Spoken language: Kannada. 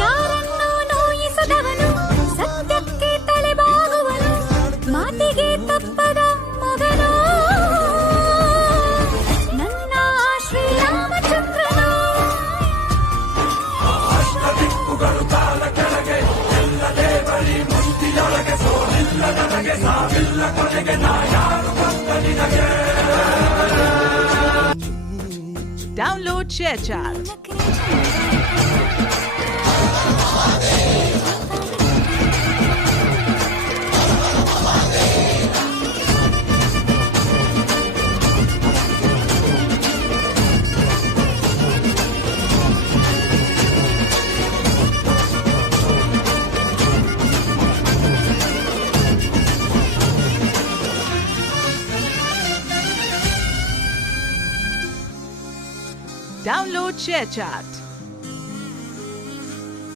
ಯಾರನ್ನೂ ನೋಯಿಸದವನು, ಸತ್ಯಕ್ಕೆ ತಲೆಬಾಗುವನು, ಮಾತಿಗೆ ತಪ್ಪದ ಮಗನು ನನ್ನ ಶ್ರೀರಾಮಚಂದ್ರನು. ಅಷ್ಟದಿಕ್ಕುಗಳು ಕಾಲ ಕೆಳಗೆ, ಎಲ್ಲದೇ ಬರೀ ಮುಷ್ಟಿಯೊಳಗೆ, ಸೋಲಿಲ್ಲ ನನಗೆ, ಸಾವಿಲ್ಲ ಕೊನೆಗೆ, ನಾ ಯಾರು ಬಂದ ನಿನಗೆ. Download ShareChat. Download ShareChat.